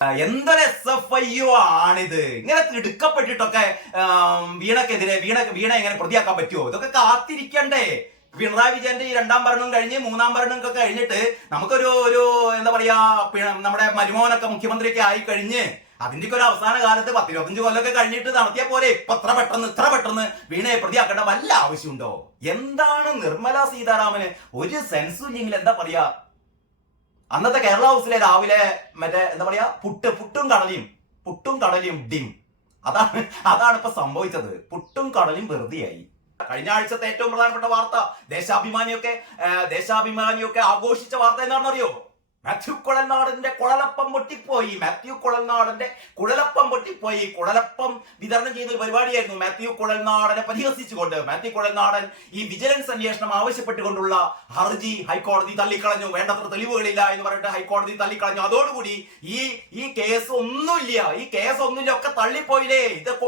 എന്തൊരു SFIO ആണിത്? ഇങ്ങനെ തിടുക്കപ്പെട്ടിട്ടൊക്കെ വീണ എങ്ങനെ പ്രതിയാക്കാൻ പറ്റുമോ? ഇതൊക്കെ കാത്തിരിക്കണ്ടേ? പിണറായി വിജയന്റെ ഈ രണ്ടാം ഭരണം കഴിഞ്ഞ് മൂന്നാം ഭരണം ഒക്കെ കഴിഞ്ഞിട്ട് നമുക്കൊരു എന്താ പറയാ, നമ്മുടെ മരുമോനൊക്കെ മുഖ്യമന്ത്രിയൊക്കെ ആയി കഴിഞ്ഞ് അതിന്റെയൊക്കെ ഒരു അവസാന കാലത്ത് 10-25 കൊല്ലമൊക്കെ കഴിഞ്ഞിട്ട് നടത്തിയ പോലെ ഇത്ര പെട്ടെന്ന് വീണയെ പ്രതിയാക്കേണ്ട വല്ല ആവശ്യമുണ്ടോ? എന്താണ് നിർമ്മല സീതാരാമന് ഒരു സെൻസും ഇല്ലെങ്കിൽ എന്താ പറയാ? അന്നത്തെ കേരള ഹൗസിലെ രാവിലെ മറ്റേ എന്താ പറയാ, പുട്ടും കടലയും ഡിം. അതാണ് ഇപ്പൊ സംഭവിച്ചത്. പുട്ടും കടലും വെറുതെയായി. കഴിഞ്ഞ ആഴ്ചത്തെ ഏറ്റവും പ്രധാനപ്പെട്ട വാർത്ത, ദേശാഭിമാനിയൊക്കെ ആഘോഷിച്ച വാർത്ത എന്താണെന്നറിയോ? മാത്യു കുഴൽനാടന്റെ കുഴലപ്പം പൊട്ടിപ്പോയി. കുഴലപ്പം വിതരണം ചെയ്യുന്ന ഒരു പരിപാടിയായിരുന്നു. മാത്യു കുഴൽനാടനെ പരിഹസിച്ചുകൊണ്ട് മാത്യു കുഴൽനാടൻ ഈ വിജിലൻസ് അന്വേഷണം ആവശ്യപ്പെട്ടുകൊണ്ടുള്ള ഹർജി ഹൈക്കോടതി തള്ളിക്കളഞ്ഞു. വേണ്ടത്ര തെളിവുകളില്ല എന്ന് പറഞ്ഞിട്ട് ഹൈക്കോടതി തള്ളിക്കളഞ്ഞു. അതോടുകൂടി ഈ കേസ് ഒന്നുമില്ല, ഒക്കെ തള്ളിപ്പോയില്ലേ. ഇതൊക്കെ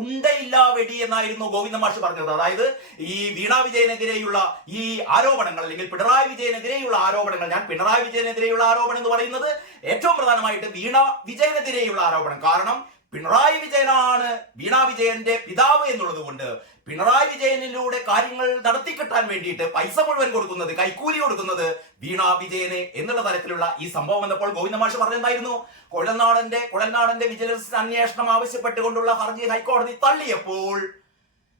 ഉണ്ടയില്ല വെടി എന്നായിരുന്നു ഗോവിന്ദ മാഷ് പറഞ്ഞത്. അതായത് ഈ വീണ വിജയനെതിരെയുള്ള ഈ ആരോപണങ്ങൾ, അല്ലെങ്കിൽ പിണറായി വിജയനെതിരെയുള്ള ആരോപണങ്ങൾ, ഞാൻ പിണറായി വിജയനെതിരെയുള്ള ആരോപണം എന്ന് പറയുന്നത് ഏറ്റവും പ്രധാനമായിട്ട് വീണ വിജയനെതിരെയുള്ള ആരോപണം. കാരണം പിണറായി വിജയനാണ് വീണ വിജയന്റെ പിതാവ് എന്നുള്ളത് കൊണ്ട് പിണറായി വിജയനിലൂടെ കാര്യങ്ങൾ നടത്തിക്കിട്ടാൻ വേണ്ടിയിട്ട് പൈസ മുഴുവൻ കൊടുക്കുന്നത്, കൈക്കൂലി കൊടുക്കുന്നത് വീണ വിജയന് എന്നുള്ള തരത്തിലുള്ള ഈ സംഭവം വന്നപ്പോൾ ഗോവിന്ദ മാഷ് പറഞ്ഞെന്തായിരുന്നു? കുഴൽനാടന്റെ വിജിലൻസ് അന്വേഷണം ആവശ്യപ്പെട്ടുകൊണ്ടുള്ള ഹർജി ഹൈക്കോടതി തള്ളിയപ്പോൾ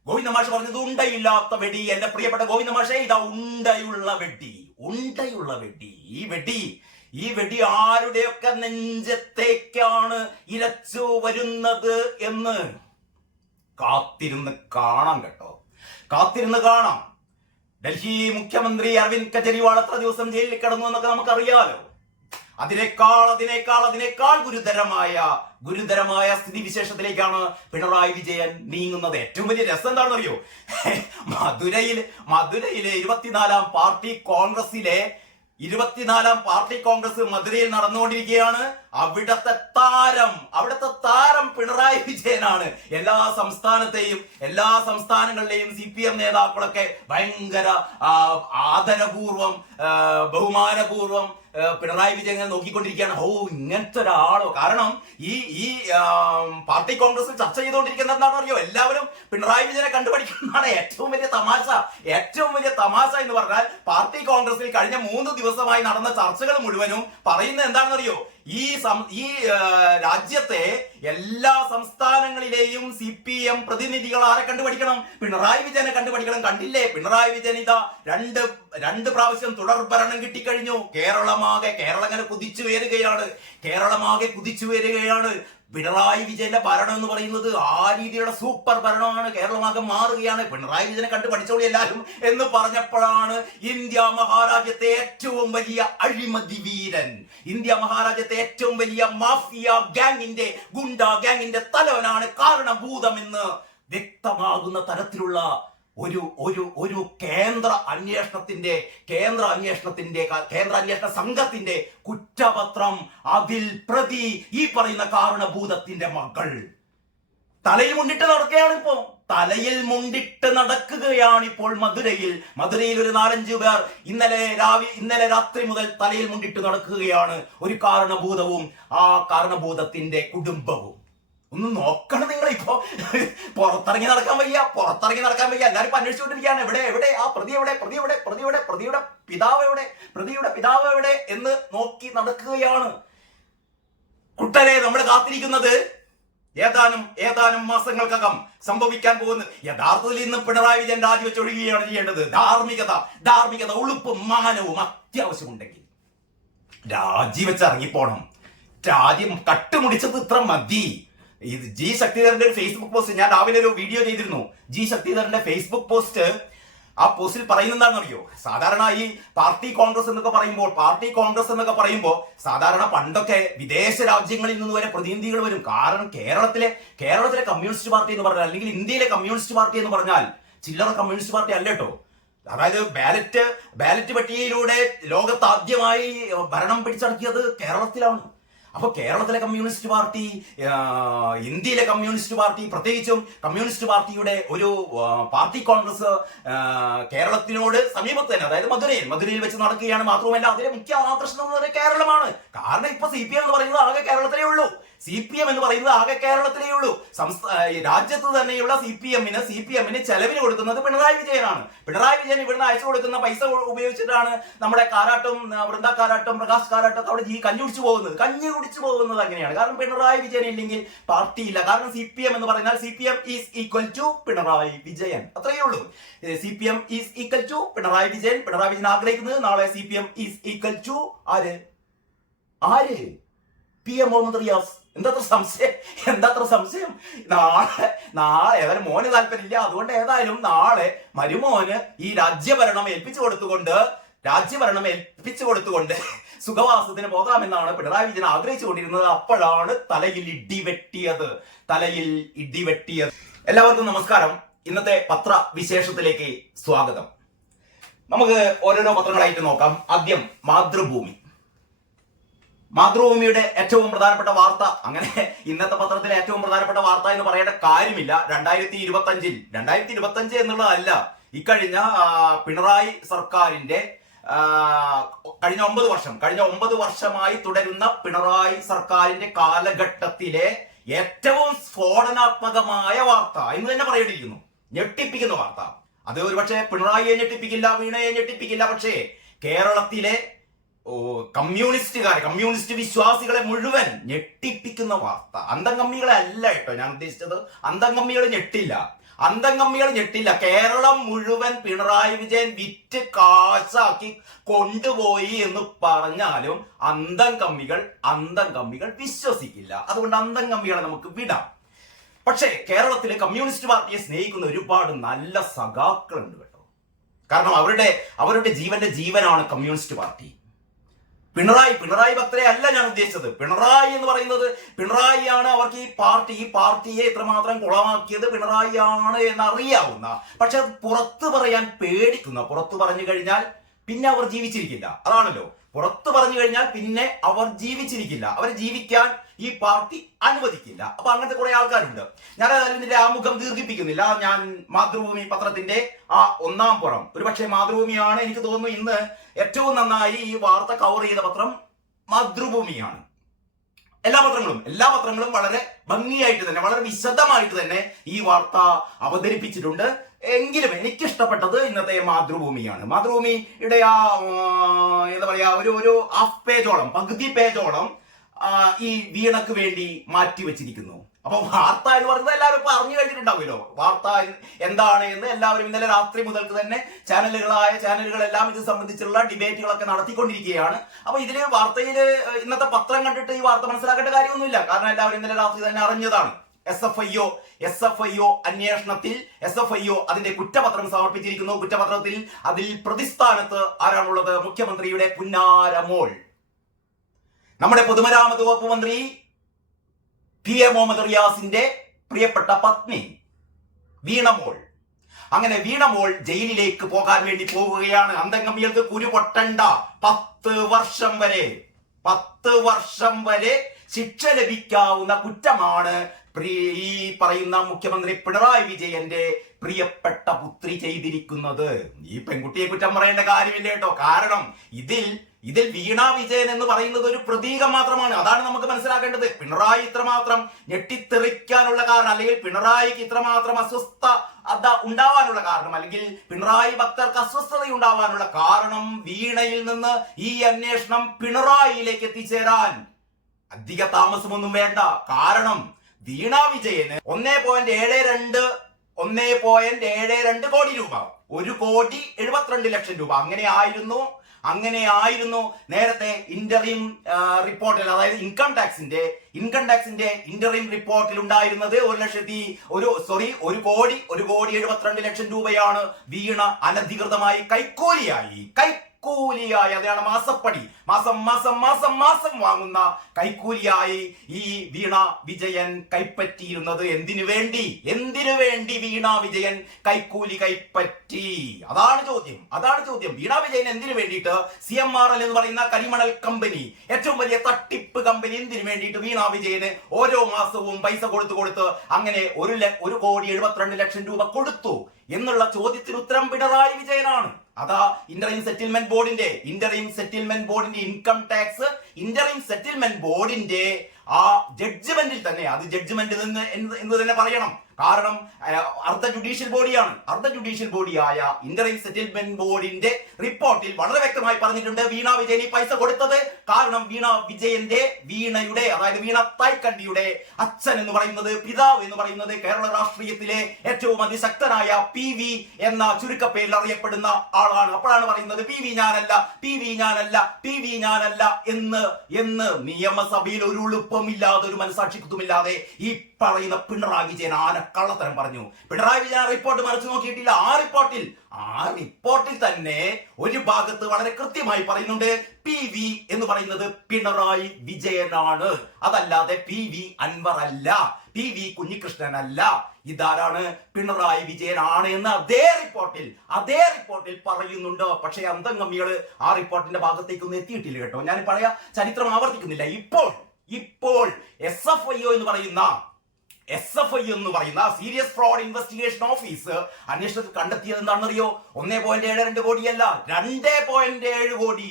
ഗോവിന്ദ മാഷ് പറഞ്ഞത് ഉണ്ടയില്ലാത്ത വെടി. എന്റെ പ്രിയപ്പെട്ട ഗോവിന്ദ മാഷേ, ഇതാ ഉണ്ടയുള്ള വെടി. ഈ വെടി ആരുടെയൊക്കെ നെഞ്ചത്തേക്കാണ് ഇരച്ചു വരുന്നത് എന്ന് കാത്തിരുന്ന് കാണാം കേട്ടോ, കാത്തിരുന്ന് കാണാം. ഡൽഹി മുഖ്യമന്ത്രി അരവിന്ദ് കെജ്രിവാൾ എത്ര ദിവസം ജയിലിൽ കിടന്നു എന്നൊക്കെ നമുക്കറിയാലോ. അതിനേക്കാൾ ഗുരുതരമായ സ്ഥിതിവിശേഷത്തിലേക്കാണ് പിണറായി വിജയൻ നീങ്ങുന്നത്. ഏറ്റവും വലിയ രസം എന്താണെന്ന് അറിയോ? മധുരയിലെ 24ാം പാർട്ടി കോൺഗ്രസ് മധുരയിൽ നടന്നുകൊണ്ടിരിക്കുകയാണ്. അവിടത്തെ താരം പിണറായി വിജയനാണ്. എല്ലാ സംസ്ഥാനങ്ങളിലെയും CPM നേതാക്കളൊക്കെ ഭയങ്കര ആദരപൂർവം, ബഹുമാനപൂർവം പിണറായി വിജയൻ നോക്കിക്കൊണ്ടിരിക്കുകയാണ്. ഇങ്ങനത്തെ ഒരാളോ? കാരണം ഈ പാർട്ടി കോൺഗ്രസിൽ ചർച്ച ചെയ്തുകൊണ്ടിരിക്കുന്നത് എന്താണെന്ന് അറിയോ? എല്ലാവരും പിണറായി വിജയനെ കണ്ടുപഠിക്കുന്നതാണ് ഏറ്റവും വലിയ തമാശ എന്ന് പറഞ്ഞാൽ, പാർട്ടി കോൺഗ്രസിൽ കഴിഞ്ഞ 3 ദിവസമായി നടന്ന ചർച്ചകൾ മുഴുവനും പറയുന്നത് എന്താണെന്ന് അറിയോ? ഈ രാജ്യത്തെ എല്ലാ സംസ്ഥാനങ്ങളിലെയും CPM പ്രതിനിധികൾ ആരെ കണ്ടുപഠിക്കണം? പിണറായി വിജയനെ കണ്ടുപഠിക്കണം. കണ്ടില്ലേ, പിണറായി വിജയൻ ഇതാ രണ്ട് പ്രാവശ്യം തുടർ ഭരണം കിട്ടിക്കഴിഞ്ഞു. കേരളം അങ്ങനെ കുതിച്ചു വരികയാണ്. പിണറായി വിജയന്റെ ഭരണം എന്ന് പറയുന്നത് ആ രീതിയിലുള്ള സൂപ്പർ ഭരണമാണ്. കേരളമാകെ മാറുകയാണ്. പിണറായി വിജയനെ കണ്ടു പഠിച്ചോളി എല്ലാവരും എന്ന് പറഞ്ഞപ്പോഴാണ് ഇന്ത്യ മഹാരാജ്യത്തെ ഏറ്റവും വലിയ അഴിമതി വീരൻ, ഇന്ത്യ മഹാരാജ്യത്തെ ഏറ്റവും വലിയ മാഫിയ ഗുണ്ടാ ഗാങ്ങിന്റെ തലവനാണ് കാരണഭൂതമെന്ന് വ്യക്തമാകുന്ന തരത്തിലുള്ള ഒരു കേന്ദ്ര അന്വേഷണ സംഘത്തിന്റെ കുറ്റപത്രം, അതിൽ പ്രതി ഈ പറയുന്ന കാരണഭൂതത്തിന്റെ മകൾ തലയിൽ മുണ്ടിട്ട് നടക്കുകയാണിപ്പോൾ മധുരയിൽ ഒരു 4-5 പേർ ഇന്നലെ രാത്രി മുതൽ തലയിൽ മുണ്ടിട്ട് നടക്കുകയാണ്. ഒരു കാരണഭൂതവും ആ കാരണഭൂതത്തിന്റെ കുടുംബവും. ഒന്ന് നോക്കണം നിങ്ങൾ. ഇപ്പോ പുറത്തിറങ്ങി നടക്കാൻ വയ്യ. എല്ലാവരും അന്വേഷിച്ചുകൊണ്ടിരിക്കുകയാണ്. എവിടെ ആ പ്രതിയുടെ പിതാവ് എവിടെ എന്ന് നോക്കി നടക്കുകയാണ്. കുട്ടരെ, നമ്മൾ കാത്തിരിക്കുന്നത് ഏതാനും മാസങ്ങൾക്കകം സംഭവിക്കാൻ പോകുന്നു. യഥാർത്ഥത്തിൽ ഇന്ന് പിണറായി വിജയൻ രാജിവെച്ചൊഴുകുകയാണ് ചെയ്യേണ്ടത്. ധാർമ്മികത ഉളുപ്പും മാനവും അത്യാവശ്യമുണ്ടെങ്കിൽ രാജിവെച്ചിറങ്ങിപ്പോണം. രാജ്യം കട്ടുമുടിച്ചത് ഇത്ര മതി. ഇത് ജി ശക്തിധരന്റെ ഒരു ഫേസ്ബുക്ക് പോസ്റ്റ്, ഞാൻ രാവിലെ ഒരു വീഡിയോ ചെയ്തിരുന്നു. ജി ശക്തിധരന്റെ ഫേസ്ബുക്ക് പോസ്റ്റ്, ആ പോസ്റ്റിൽ പറയുന്നത് എന്താണെന്ന് അറിയോ? സാധാരണ ഈ പാർട്ടി കോൺഗ്രസ് എന്നൊക്കെ പറയുമ്പോൾ സാധാരണ പണ്ടൊക്കെ വിദേശ രാജ്യങ്ങളിൽ നിന്ന് വരെ പ്രതിനിധികൾ വരും. കാരണം കേരളത്തിലെ കമ്മ്യൂണിസ്റ്റ് പാർട്ടി എന്ന് പറഞ്ഞാൽ, അല്ലെങ്കിൽ ഇന്ത്യയിലെ കമ്മ്യൂണിസ്റ്റ് പാർട്ടി എന്ന് പറഞ്ഞാൽ ചില്ലറ കമ്മ്യൂണിസ്റ്റ് പാർട്ടി അല്ല കേട്ടോ. അതായത് ബാലറ്റ് പട്ടികയിലൂടെ ലോകത്ത് ആദ്യമായി ഭരണം പിടിച്ചടക്കിയത് കേരളത്തിലാണ്. അപ്പൊ കേരളത്തിലെ കമ്മ്യൂണിസ്റ്റ് പാർട്ടി, ഇന്ത്യയിലെ കമ്മ്യൂണിസ്റ്റ് പാർട്ടി, പ്രത്യേകിച്ചും കമ്മ്യൂണിസ്റ്റ് പാർട്ടിയുടെ ഒരു പാർട്ടി കോൺഗ്രസ് കേരളത്തിനോട് സമീപത്ത് തന്നെ, അതായത് മധുരയിൽ വെച്ച് നടക്കുകയാണ്. മാത്രമല്ല അതിലെ മുഖ്യ ആകർഷണം എന്ന് പറയുന്നത് കേരളമാണ്. കാരണം ഇപ്പൊ CPM എന്ന് പറയുന്നത് ആകെ കേരളത്തിലേ ഉള്ളൂ. CPM എന്ന് പറയുന്നത് ആകെ കേരളത്തിലേ ഉള്ളൂ. രാജ്യത്ത് തന്നെയുള്ള CPM-ന് ചെലവിന് കൊടുക്കുന്നത് പിണറായി വിജയനാണ്. പിണറായി വിജയൻ ഇവിടുന്ന് അയച്ചു കൊടുക്കുന്ന പൈസ ഉപയോഗിച്ചിട്ടാണ് നമ്മുടെ കാരാട്ടും, വൃന്ദ കാരാട്ടും, പ്രകാശ് കാരാട്ടും ഒക്കെ അവിടെ കഞ്ഞി കുടിച്ചു പോകുന്നത് അങ്ങനെയാണ്. കാരണം പിണറായി വിജയൻ ഇല്ലെങ്കിൽ പാർട്ടിയില്ല. കാരണം CPM എന്ന് പറഞ്ഞാൽ CPM is equal to Pinarayi Vijayan, അത്രയേ ഉള്ളൂ. CPM is equal to Pinarayi Vijayan. Pinarayi Vijayan ആഗ്രഹിക്കുന്നത് നാളെ CPM ഈസ് ഈക്വൽ ടു ആര് PM മുഹമ്മദ് റിയാസ്. എന്താത്ര സംശയം? നാളെ ഏതായാലും മോന് താല്പര്യമില്ല, അതുകൊണ്ട് ഏതായാലും നാളെ മരുമോന് ഈ രാജ്യഭരണം ഏൽപ്പിച്ചു കൊടുത്തുകൊണ്ട് സുഖവാസത്തിന് പോകാമെന്നാണ് പിണറായി വിജയൻ ആഗ്രഹിച്ചുകൊണ്ടിരുന്നത്. അപ്പോഴാണ് തലയിൽ ഇടിവെട്ടിയത്. എല്ലാവർക്കും നമസ്കാരം. ഇന്നത്തെ പത്രവിശേഷത്തിലേക്ക് സ്വാഗതം. നമുക്ക് ഓരോരോ പത്രങ്ങളായിട്ട് നോക്കാം. ആദ്യം മാതൃഭൂമിയുടെ ഏറ്റവും പ്രധാനപ്പെട്ട വാർത്ത, അങ്ങനെ ഇന്നത്തെ പത്രത്തിലെ ഏറ്റവും പ്രധാനപ്പെട്ട വാർത്ത എന്ന് പറയേണ്ട കാര്യമില്ല. 2025 എന്നുള്ളതല്ല, ഇക്കഴിഞ്ഞ പിണറായി സർക്കാരിന്റെ കഴിഞ്ഞ 9 വർഷമായി തുടരുന്ന പിണറായി സർക്കാരിന്റെ കാലഘട്ടത്തിലെ ഏറ്റവും സ്ഫോടനാത്മകമായ വാർത്ത എന്ന് തന്നെ പറയേണ്ടിയിരിക്കുന്നു. ഞെട്ടിപ്പിക്കുന്ന വാർത്ത. അത് ഒരുപക്ഷെ പിണറായിയെ ഞെട്ടിപ്പിക്കില്ല, വീണയെ ഞെട്ടിപ്പിക്കില്ല, പക്ഷേ കേരളത്തിലെ കമ്മ്യൂണിസ്റ്റ് വിശ്വാസികളെ മുഴുവൻ ഞെട്ടിപ്പിക്കുന്ന വാർത്ത. അന്തംകമ്മികളെ അല്ല കേട്ടോ ഞാൻ ഉദ്ദേശിച്ചത്. അന്തംകമ്മികൾ ഞെട്ടില്ല. കേരളം മുഴുവൻ പിണറായി വിജയൻ വിറ്റ് കാശാക്കി കൊണ്ടുപോയി എന്ന് പറഞ്ഞാലും അന്തംകമ്മികൾ വിശ്വസിക്കില്ല. അതുകൊണ്ട് അന്തംകമ്മികളെ നമുക്ക് വിടാം. പക്ഷേ കേരളത്തിലെ കമ്മ്യൂണിസ്റ്റ് പാർട്ടിയെ സ്നേഹിക്കുന്ന ഒരുപാട് നല്ല സഖാക്കളുണ്ട് കേട്ടോ. കാരണം അവരുടെ ജീവനാണ് കമ്മ്യൂണിസ്റ്റ് പാർട്ടി. പിണറായി ഭക്തരെ അല്ല ഞാൻ ഉദ്ദേശിച്ചത്. പിണറായി എന്ന് പറയുന്നത് പിണറായിയാണ് അവർക്ക് ഈ പാർട്ടിയെ ഇത്രമാത്രം കുളമാക്കിയത് പിണറായിയാണ് എന്നറിയാവുന്ന, പക്ഷെ അത് പുറത്തു പറയാൻ പേടിക്കുന്ന, പുറത്തു പറഞ്ഞു കഴിഞ്ഞാൽ പിന്നെ അവർ ജീവിച്ചിരിക്കില്ല. അതാണല്ലോ, പുറത്തു പറഞ്ഞു കഴിഞ്ഞാൽ പിന്നെ അവർ ജീവിച്ചിരിക്കില്ല, അവരെ ജീവിക്കാൻ ഈ പാർട്ടി അനുവദിക്കില്ല. അപ്പൊ അങ്ങനത്തെ കുറെ ആൾക്കാരുണ്ട്. ഞാൻ ഇതിന്റെ ആമുഖം ദീർഘിപ്പിക്കുന്നില്ല. ഞാൻ മാതൃഭൂമി പത്രത്തിന്റെ ആ ഒന്നാം പുറം, ഒരുപക്ഷെ മാതൃഭൂമിയാണ് എനിക്ക് തോന്നുന്നു ഇന്ന് ഏറ്റവും നന്നായി ഈ വാർത്ത കവർ ചെയ്ത പത്രം മാതൃഭൂമിയാണ്. എല്ലാ പത്രങ്ങളും വളരെ ഭംഗിയായിട്ട് തന്നെ, വളരെ വിശദമായിട്ട് തന്നെ ഈ വാർത്ത അവതരിപ്പിച്ചിട്ടുണ്ട്. എങ്കിലും എനിക്കിഷ്ടപ്പെട്ടത് ഇന്നത്തെ മാതൃഭൂമിയാണ്. മാതൃഭൂമിയുടെ ആ എന്താ പറയാ, ഒരു ഹാഫ് പേജോളം, പകുതി പേജോളം ഈ വീണക്ക് വേണ്ടി മാറ്റി വെച്ചിരിക്കുന്നു. അപ്പൊ വാർത്ത എന്ന് പറയുന്നത് എല്ലാവരും പറഞ്ഞു കഴിഞ്ഞിട്ടുണ്ടാവുമല്ലോ. വാർത്ത എന്താണ് എന്ന് എല്ലാവരും ഇന്നലെ രാത്രി മുതൽക്ക് തന്നെ ചാനലുകളെല്ലാം ഇത് സംബന്ധിച്ചുള്ള ഡിബേറ്റുകളൊക്കെ നടത്തിക്കൊണ്ടിരിക്കുകയാണ്. അപ്പൊ വാർത്തയിൽ ഇന്നത്തെ പത്രം കണ്ടിട്ട് ഈ വാർത്ത മനസ്സിലാക്കേണ്ട കാര്യമൊന്നുമില്ല. കാരണം എല്ലാവരും ഇന്നലെ രാത്രി തന്നെ അറിഞ്ഞതാണ്. SFIO അന്വേഷണത്തിൽ SFIO അതിന്റെ കുറ്റപത്രം സമർപ്പിച്ചിരിക്കുന്നു. കുറ്റപത്രത്തിൽ അതിൽ പ്രതിസ്ഥാനത്ത് ആരാണുള്ളത്? മുഖ്യമന്ത്രിയുടെ പുന്നാരമോൾ, നമ്മുടെ പൊതുമരാമത്ത് വകുപ്പ് മന്ത്രി PM മുഹമ്മദ് റിയാസിന്റെ പ്രിയപ്പെട്ട പത്നി വീണമോൾ. അങ്ങനെ വീണമോൾ ജയിലിലേക്ക് പോകാൻ വേണ്ടി പോവുകയാണ്. അന്തംകമ്മികൾക്ക് കുരു പൊട്ടണ്ട. 10 വർഷം വരെ ശിക്ഷ ലഭിക്കാവുന്ന കുറ്റമാണ് ഈ പറയുന്ന മുഖ്യമന്ത്രി പിണറായി വിജയന്റെ പ്രിയപ്പെട്ട പുത്രി ചെയ്തിരിക്കുന്നത്. ഈ പെൺകുട്ടിയെ കുറ്റം പറയേണ്ട കാര്യമില്ല കേട്ടോ. കാരണം ഇതിൽ വീണ വിജയൻ എന്ന് പറയുന്നത് ഒരു പ്രതീകം മാത്രമാണ്. അതാണ് നമുക്ക് മനസ്സിലാക്കേണ്ടത്. പിണറായി ഇത്രമാത്രം ഞെട്ടിത്തെറിക്കാനുള്ള കാരണം, അല്ലെങ്കിൽ പിണറായിക്ക് ഇത്രമാത്രം അസ്വസ്ഥത ഉണ്ടാവാനുള്ള കാരണം, അല്ലെങ്കിൽ പിണറായി ഭക്തർക്ക് അസ്വസ്ഥത ഉണ്ടാവാനുള്ള കാരണം വീണയിൽ നിന്ന് ഈ അന്വേഷണം പിണറായിയിലേക്ക് എത്തിച്ചേരാൻ അധിക താമസമൊന്നും വേണ്ട. കാരണം വീണ വിജയന് 1.72 കോടി രൂപ, 1,72,00,000 രൂപ അങ്ങനെയായിരുന്നു നേരത്തെ ഇന്ററിം റിപ്പോർട്ടിൽ, അതായത് ഇൻകം ടാക്സിന്റെ ഇന്ററിം റിപ്പോർട്ടിൽ ഉണ്ടായിരുന്നത്. 1,72,00,000 രൂപയാണ് വീണ അനധികൃതമായി കൈക്കൂലിയായി കൈക്കൂലിയായി, അതാണ് മാസപ്പടി, മാസം മാസം മാസം മാസം വാങ്ങുന്ന കൈക്കൂലിയായി ഈ വീണ വിജയൻ കൈപ്പറ്റിയിരുന്നത്. എന്തിനു വേണ്ടി വീണ വിജയൻ കൈക്കൂലി കൈപ്പറ്റി? അതാണ് ചോദ്യം. വീണ വിജയൻ എന്തിനു വേണ്ടിയിട്ട് CMRL എന്ന് പറയുന്ന കരിമണൽ കമ്പനി, ഏറ്റവും വലിയ തട്ടിപ്പ് കമ്പനി, എന്തിനു വേണ്ടിയിട്ട് വീണ വിജയന് ഓരോ മാസവും പൈസ കൊടുത്ത് അങ്ങനെ 1,72,00,000 രൂപ കൊടുത്തു എന്നുള്ള ചോദ്യത്തിന് ഉത്തരം പിണറായി വിജയനാണ്. അതാ ഇന്ററിം സെറ്റിൽമെന്റ് ബോർഡിന്റെ ഇൻകം ടാക്സ് ഇന്ററിം സെറ്റിൽമെന്റ് ബോർഡിന്റെ ആ ജഡ്ജ്മെന്റിൽ തന്നെ, അത് ജഡ്ജ്മെന്റിൽ നിന്ന് എന്ന് തന്നെ പറയണം, കാരണം അർദ്ധ ജുഡീഷ്യൽ ബോഡിയായ ഇന്ററിം സെറ്റിൽമെന്റ് ബോർഡിന്റെ റിപ്പോർട്ടിൽ വളരെ വ്യക്തമായി പറഞ്ഞിട്ടുണ്ട് വീണ വിജയൻ ഈ പൈസ കൊടുത്തത് കാരണം വീണയുടെ അതായത് വീണ തായ്ക്കണ്ടിയുടെ അച്ഛൻ എന്ന് പറയുന്നത്, പിതാവ് എന്ന് പറയുന്നത് കേരള രാഷ്ട്രീയത്തിലെ ഏറ്റവും അതിശക്തനായ PV എന്ന ചുരുക്കപ്പേരിൽ അറിയപ്പെടുന്ന ആളാണ്. അപ്പോഴാണ് പറയുന്നത് PV ഞാനല്ല എന്ന് നിയമസഭയിൽ ഒരു ഉളുപ്പമില്ലാതെ, ഒരു മനസാക്ഷിക്കുത്തുമില്ലാതെ ഈ പറയുന്ന പിണറായി വിജയൻ കള്ളത്തരം പറഞ്ഞു. പിണറായി വിജയൻ റിപ്പോർട്ട് മറിച്ചു നോക്കിയിട്ടില്ല. ആ റിപ്പോർട്ടിൽ തന്നെ ഒരു ഭാഗത്ത് വളരെ കൃത്യമായി പറയുന്നുണ്ട് PV എന്ന് പറയുന്നത് പിണറായി വിജയനാണ്, അതല്ലാതെ PV അൻവർ അല്ല, PV കുഞ്ഞികൃഷ്ണനല്ല. ഇതാരാണ്? പിണറായി വിജയനാണ് എന്ന് അതേ റിപ്പോർട്ടിൽ പറയുന്നുണ്ട്. പക്ഷേ അന്തംഗമ്മികള് ആ റിപ്പോർട്ടിന്റെ ഭാഗത്തേക്കൊന്നും എത്തിയിട്ടില്ല കേട്ടോ. ഞാൻ പഴയ ചരിത്രം ആവർത്തിക്കുന്നില്ല. ഇപ്പോൾ SFIO എന്ന് പറയുന്ന സീരിയസ് ഫ്രോഡ് ഇൻവെസ്റ്റിഗേഷൻ ഓഫീസ് അന്വേഷണത്തിൽ കണ്ടെത്തിയത് എന്താണെന്നറിയോ? 1.72 കോടിയല്ല, 2.7 കോടി.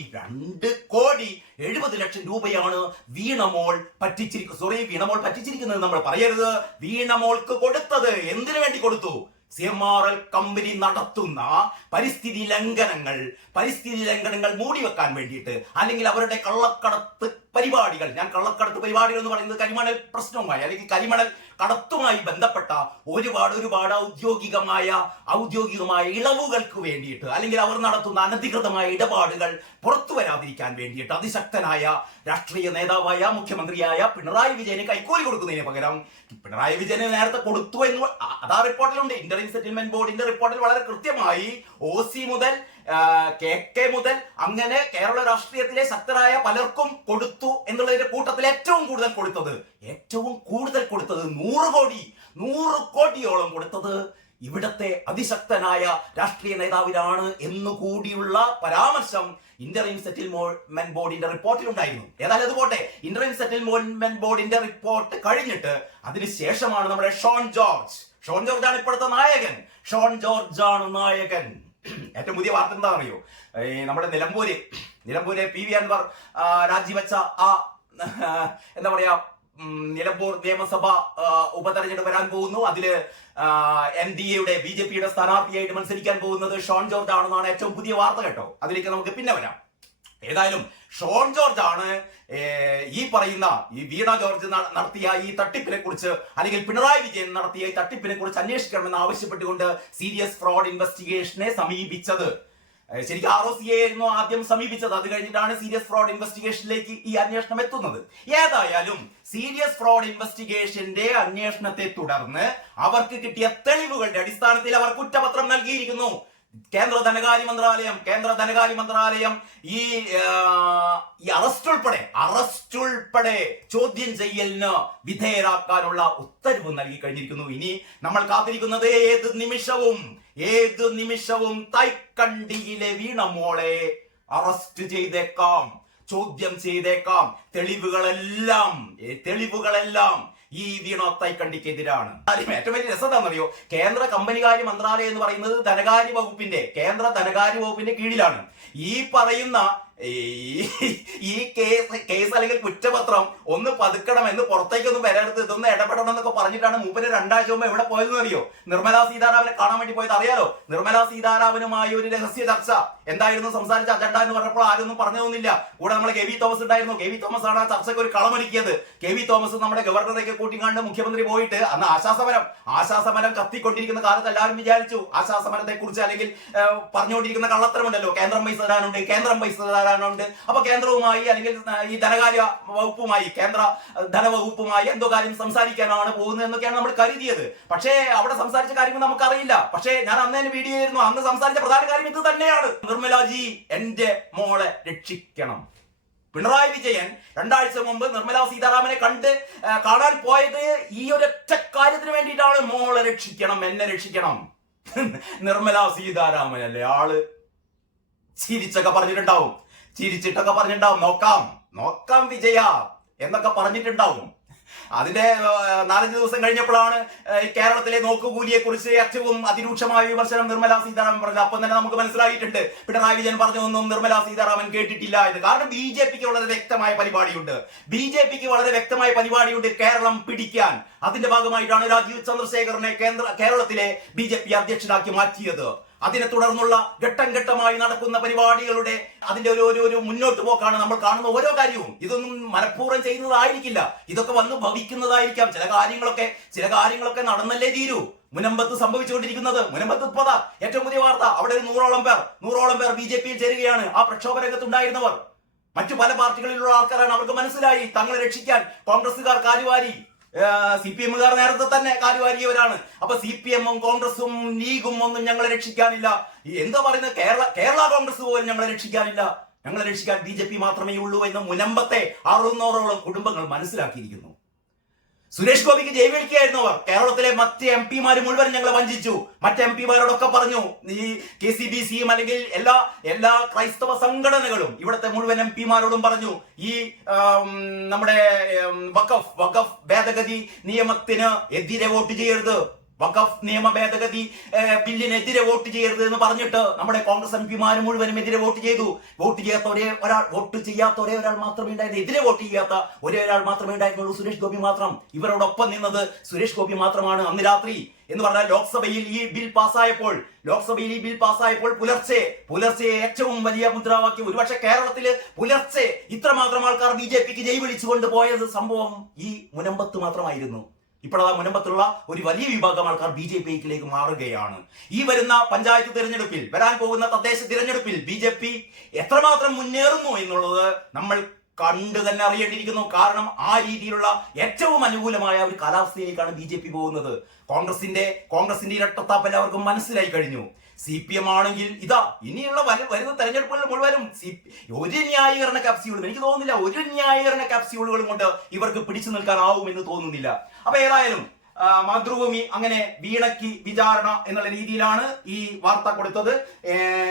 2,70,00,000 രൂപയാണ് വീണമോൾ പറ്റിച്ചിരിക്കുന്നത്. നമ്മൾ പറയരുത്. വീണമോൾക്ക് കൊടുത്തത് എന്തിനു വേണ്ടി കൊടുത്തു? CMRL കമ്പനി നടത്തുന്ന പരിസ്ഥിതി ലംഘനങ്ങൾ മൂടിവെക്കാൻ വേണ്ടിയിട്ട്, അല്ലെങ്കിൽ അവരുടെ കള്ളക്കടത്ത് പരിപാടികൾ, ഞാൻ കള്ളക്കടത്ത് പരിപാടികൾ എന്ന് പറയുന്നത് കരിമണൽ പ്രശ്നവുമായി അല്ലെങ്കിൽ കരിമണൽ കടത്തുമായി ബന്ധപ്പെട്ട ഒരുപാട് ഔദ്യോഗികമായ ഇളവുകൾക്ക് വേണ്ടിയിട്ട്, അല്ലെങ്കിൽ അവർ നടത്തുന്ന അനധികൃതമായ ഇടപാടുകൾ പുറത്തു വരാതിരിക്കാൻ വേണ്ടിയിട്ട് അതിശക്തനായ രാഷ്ട്രീയ നേതാവായ മുഖ്യമന്ത്രിയായ പിണറായി വിജയന് കൈക്കൂലി കൊടുക്കുന്നതിന് പകരം പിണറായി വിജയന് നേരത്തെ കൊടുത്തു എന്ന് അതാ റിപ്പോർട്ടിലുണ്ട്. ഇന്ററിം സെറ്റിൽമെന്റ് ബോർഡിന്റെ റിപ്പോർട്ടിൽ വളരെ കൃത്യമായി OC മുതൽ KK മുതൽ അങ്ങനെ കേരള രാഷ്ട്രീയത്തിലെ ശക്തരായ പലർക്കും കൊടുത്തു എന്നുള്ളതിന്റെ കൂട്ടത്തിൽ ഏറ്റവും കൂടുതൽ കൊടുത്തത് 100 കോടിയോളം കൊടുത്തത് ഇവിടത്തെ അതിശക്തനായ രാഷ്ട്രീയ നേതാവിനാണ് എന്നുകൂടിയുള്ള പരാമർശം ഇന്ററിം സെറ്റിൽമെന്റ് ബോർഡിന്റെ റിപ്പോർട്ടിൽ ഉണ്ടായിരുന്നു. ഏതായാലും അതുപോട്ടെ, ഇന്ററിം സെറ്റിൽമെന്റ് ബോർഡിന്റെ റിപ്പോർട്ട് കഴിഞ്ഞിട്ട് അതിനുശേഷമാണ് നമ്മുടെ ഷോൺ ജോർജ് ആണ് ഇപ്പോഴത്തെ നായകൻ. ഏറ്റവും പുതിയ വാർത്ത എന്താണെന്നറിയോ? നമ്മുടെ നിലമ്പൂര് PV അൻവർ രാജിവെച്ച ആ എന്താ പറയാ, നിലമ്പൂർ നിയമസഭ ഉപതെരഞ്ഞെടുപ്പ് വരാൻ പോകുന്നു. അതില് NDAയുടെ BJPയുടെ സ്ഥാനാർത്ഥിയായിട്ട് മത്സരിക്കാൻ പോകുന്നത് ഷോൺ ജോർജ് ആണെന്നാണ് ഏറ്റവും പുതിയ വാർത്ത കേട്ടോ. അതിലേക്ക് നമുക്ക് പിന്നെ വരാം. ഏതായാലും ഷോൺ ജോർജ് ആണ് ഈ വീണ ജോർജ് നടത്തിയ ഈ തട്ടിപ്പിനെ കുറിച്ച്, അല്ലെങ്കിൽ പിണറായി വിജയൻ നടത്തിയ ഈ തട്ടിപ്പിനെ കുറിച്ച് അന്വേഷിക്കണമെന്ന് ആവശ്യപ്പെട്ടുകൊണ്ട് സീരിയസ് ഫ്രോഡ് ഇൻവെസ്റ്റിഗേഷനെ സമീപിച്ചത്. ശരിക്കും ROC ആയിരുന്നു ആദ്യം സമീപിച്ചത്. അത് കഴിഞ്ഞിട്ടാണ് സീരിയസ് ഫ്രോഡ് ഇൻവെസ്റ്റിഗേഷനിലേക്ക് ഈ അന്വേഷണം എത്തുന്നത്. ഏതായാലും സീരിയസ് ഫ്രോഡ് ഇൻവെസ്റ്റിഗേഷന്റെ അന്വേഷണത്തെ തുടർന്ന് അവർക്ക് കിട്ടിയ തെളിവുകളുടെ അടിസ്ഥാനത്തിൽ അവർ കുറ്റപത്രം നൽകിയിരിക്കുന്നു. കേന്ദ്ര ധനകാര്യ മന്ത്രാലയം ഈ അറസ്റ്റ് ഉൾപ്പെടെ ചോദ്യം ചെയ്യലിന് വിധേയരാക്കാനുള്ള ഉത്തരവ് നൽകി കഴിഞ്ഞിരിക്കുന്നു. ഇനി നമ്മൾ കാത്തിരിക്കുന്നത് ഏത് നിമിഷവും തായ്ക്കണ്ടിയിലെ വീണമോളെ അറസ്റ്റ് ചെയ്തേക്കാം, ചോദ്യം ചെയ്തേക്കാം. തെളിവുകളെല്ലാം ഈ വീണ തായ്ക്കണ്ടിക്കെതിരാണ്. ഏറ്റവും വലിയ രസം എന്താണെന്നറിയോ? കേന്ദ്ര കമ്പനികാര്യ മന്ത്രാലയം എന്ന് പറയുന്നത് കേന്ദ്ര ധനകാര്യ വകുപ്പിന്റെ കീഴിലാണ്. ഈ പറയുന്ന ഈ കേസ് അല്ലെങ്കിൽ കുറ്റപത്രം ഒന്ന് പതുക്കണമെന്ന്, പുറത്തേക്കൊന്നും വരരുത്, ഇതൊന്ന് ഇടപെടണം എന്നൊക്കെ പറഞ്ഞിട്ടാണ് മൂപ്പര് 2 ആഴ്ച മുമ്പ് എവിടെ പോയതെന്ന് അറിയോ? നിർമ്മലാ സീതാരാമനെ കാണാൻ വേണ്ടി പോയത്. അറിയാലോ, നിർമ്മലാ സീതാരാമനുമായി ഒരു രഹസ്യ ചർച്ച എന്തായിരുന്നു സംസാരിച്ച അജണ്ട എന്ന് പറഞ്ഞപ്പോൾ ആരൊന്നും പറഞ്ഞതൊന്നുമില്ല. കൂടെ നമ്മളെ KV തോമസ് ഉണ്ടായിരുന്നു. KV തോമസ് ആണ് ആ ചർച്ചയ്ക്ക് ഒരു കളമൊരുക്കിയത്. KV തോമസ് നമ്മുടെ ഗവർണറെയൊക്കെ കൂട്ടിക്കാണ്ട് മുഖ്യമന്ത്രി പോയിട്ട് അന്ന് ആശാസമരം കത്തിക്കൊണ്ടിരിക്കുന്ന കാലത്ത് എല്ലാവരും വിചാരിച്ചു ആശാസമരത്തെ കുറിച്ച്, അല്ലെങ്കിൽ പറഞ്ഞുകൊണ്ടിരിക്കുന്ന കള്ളത്തരമുണ്ടല്ലോ, കേന്ദ്രം പൈസ തരാനുണ്ട് സീതാരാമനുണ്ട്. അപ്പൊ കേന്ദ്രവുമായി അല്ലെങ്കിൽ ഈ ധനകാര്യ വകുപ്പുമായി, കേന്ദ്ര ധനവകുപ്പുമായി എന്തോ കാര്യം സംസാരിക്കാനാണ് പോകുന്നത് എന്നൊക്കെയാണ് നമ്മൾ കരുതിയത്. പക്ഷേ അവിടെ സംസാരിച്ച കാര്യങ്ങൾ നമുക്കറിയില്ല. പക്ഷേ ഞാൻ അന്ന് തന്നെ വീഡിയോ ആയിരുന്നു, അന്ന് സംസാരിച്ച പ്രധാന കാര്യം ഇത് തന്നെയാണ്. നിർമ്മലാജി എന്റെ മോളെ രക്ഷിക്കണം. പിണറായി വിജയൻ 2 ആഴ്ച മുമ്പ് നിർമ്മലാ സീതാരാമനെ കാണാൻ പോയത് ഈ ഒരൊറ്റ കാര്യത്തിന് വേണ്ടിയിട്ടാണ്. മോളെ രക്ഷിക്കണം, എന്നെ രക്ഷിക്കണം. നിർമ്മലാ സീതാരാമനല്ലേ ആള്. ചിരിച്ചൊക്കെ പറഞ്ഞിട്ടുണ്ടാവും, ചിരിച്ചിട്ടൊക്കെ പറഞ്ഞിട്ടുണ്ടാവും, നോക്കാം വിജയ എന്നൊക്കെ പറഞ്ഞിട്ടുണ്ടാവും. അതിന്റെ 4-5 ദിവസം കഴിഞ്ഞപ്പോഴാണ് കേരളത്തിലെ നോക്കുകൂലിയെ കുറിച്ച് ഏറ്റവും അതിരൂക്ഷമായ വിമർശനം നിർമ്മലാ സീതാരാമൻ പറഞ്ഞത്. അപ്പം തന്നെ നമുക്ക് മനസ്സിലായിട്ടുണ്ട് പിണറായി വിജയൻ പറഞ്ഞൊന്നും നിർമ്മലാ സീതാരാമൻ കേട്ടിട്ടില്ല എന്ന്. കാരണം ബി ജെ പിക്ക് വളരെ വ്യക്തമായ പരിപാടിയുണ്ട്, കേരളം പിടിക്കാൻ. അതിന്റെ ഭാഗമായിട്ടാണ് രാജീവ് ചന്ദ്രശേഖരനെ കേരളത്തിലെ BJP അധ്യക്ഷനാക്കി മാറ്റിയത്. അതിനെ തുടർന്നുള്ള ഘട്ടം ഘട്ടമായി നടക്കുന്ന പരിപാടികളുടെ അതിന്റെ ഒരു മുന്നോട്ട് പോക്കാണ് നമ്മൾ കാണുന്ന ഓരോ കാര്യവും. ഇതൊന്നും മനഃപൂർവ്വം ചെയ്യുന്നതായിരിക്കില്ല, ഇതൊക്കെ വന്ന് ഭവിക്കുന്നതായിരിക്കാം. ചില കാര്യങ്ങളൊക്കെ നടന്നല്ലേ തീരൂ. മുനമ്പത്ത് സംഭവിച്ചുകൊണ്ടിരിക്കുന്നത്, മുനമ്പത്ത് ഇപ്പതാ ഏറ്റവും പുതിയ വാർത്ത, അവിടെ ഒരു 100ഓളം പേർ BJP-യിൽ ചേരുകയാണ്. ആ പ്രക്ഷോഭ രംഗത്തുണ്ടായിരുന്നവർ മറ്റു പല പാർട്ടികളിലുള്ള ആൾക്കാരാണ്. അവർക്ക് മനസ്സിലായി തങ്ങളെ രക്ഷിക്കാൻ കോൺഗ്രസുകാർ കാലുവാരി, CPM-കാർ നേരത്തെ തന്നെ കാലുവാരിയവരാണ്. അപ്പൊ CPM-ഉം കോൺഗ്രസും ലീഗും ഒന്നും ഞങ്ങളെ രക്ഷിക്കാനില്ല. എന്താ പറയുന്നത്, കേരള കോൺഗ്രസ് പോലും ഞങ്ങളെ രക്ഷിക്കാനില്ല, ഞങ്ങളെ രക്ഷിക്കാൻ BJP മാത്രമേ ഉള്ളൂ എന്ന് മുനമ്പത്തെ 600ഓളം കുടുംബങ്ങൾ മനസ്സിലാക്കിയിരിക്കുന്നു. സുരേഷ് ഗോപിക്ക് ജയ് വിളിക്കുകയായിരുന്നു അവർ. കേരളത്തിലെ മറ്റ് MP-മാര് മുഴുവൻ ഞങ്ങളെ വഞ്ചിച്ചു. മറ്റ് MP-മാരോടൊക്കെ പറഞ്ഞു, ഈ KCBC-യും അല്ലെങ്കിൽ എല്ലാ ക്രൈസ്തവ സംഘടനകളും ഇവിടുത്തെ മുഴുവൻ MP-മാരോടും പറഞ്ഞു, ഈ നമ്മുടെ വഖഫ് ഭേദഗതി നിയമത്തിന് എതിരെ വോട്ട് ചെയ്യരുത്, വഖഫ് നിയമ ഭേദഗതി ബില്ലിനെതിരെ വോട്ട് ചെയ്യരുത് എന്ന് പറഞ്ഞിട്ട് നമ്മുടെ കോൺഗ്രസ് MP-മാര് മുഴുവനും എതിരെ വോട്ട് ചെയ്തു. വോട്ട് ചെയ്യാത്ത ഒരേ ഒരാൾ മാത്രമേ ഉണ്ടായിരുന്നു, എതിരെ വോട്ട് ചെയ്യാത്ത ഒരേ ഒരാൾ മാത്രമേ ഉണ്ടായിരുന്നുള്ളൂ, സുരേഷ് ഗോപി മാത്രം. ഇവരോടൊപ്പം നിന്നത് സുരേഷ് ഗോപി മാത്രമാണ്. അന്ന് രാത്രി എന്ന് പറഞ്ഞാൽ ലോക്സഭയിൽ ഈ ബിൽ പാസ്സായപ്പോൾ പുലർച്ചെ ഏറ്റവും വലിയ മുദ്രാവാക്യം, ഒരുപക്ഷെ കേരളത്തില് പുലർച്ചെ ഇത്രമാത്രം ആൾക്കാർ BJP-ക്ക് ജയ് വിളിച്ചുകൊണ്ട് പോയത് സംഭവം ഈ മുനമ്പത്ത് മാത്രമായിരുന്നു. ഇപ്പോഴാ മുനമ്പത്തുള്ള ഒരു വലിയ വിഭാഗം ആൾക്കാർ BJP-യിലേക്ക് മാറുകയാണ്. ഈ വരുന്ന പഞ്ചായത്ത് തിരഞ്ഞെടുപ്പിൽ, വരാൻ പോകുന്ന തദ്ദേശ തിരഞ്ഞെടുപ്പിൽ BJP എത്രമാത്രം മുന്നേറുന്നു എന്നുള്ളത് നമ്മൾ കണ്ടു തന്നെ അറിയേണ്ടിയിരിക്കുന്നു. കാരണം ആ രീതിയിലുള്ള ഏറ്റവും അനുകൂലമായ ഒരു കാലാവസ്ഥയിലേക്കാണ് BJP പോകുന്നത്. കോൺഗ്രസിന്റെ ഇരട്ടത്താപ്പ് എല്ലാവർക്കും മനസ്സിലായി കഴിഞ്ഞു. CPM ആണെങ്കിൽ ഇതാ ഇനിയുള്ള വരുന്ന തെരഞ്ഞെടുപ്പുകളിൽ മുഴുവനും ഒരു ന്യായീകരണ ക്യാപ്സ്യൂളും, എനിക്ക് തോന്നുന്നില്ല ഒരു ന്യായീകരണ ക്യാപ്സ്യൂളുകളും കൊണ്ട് ഇവർക്ക് പിടിച്ചു നിൽക്കാനാവുമെന്ന് തോന്നുന്നില്ല. അപ്പൊ ഏതായാലും മാതൃഭൂമി അങ്ങനെ വീണയ്ക്ക് വിചാരണ എന്നുള്ള രീതിയിലാണ് ഈ വാർത്ത കൊടുത്തത്.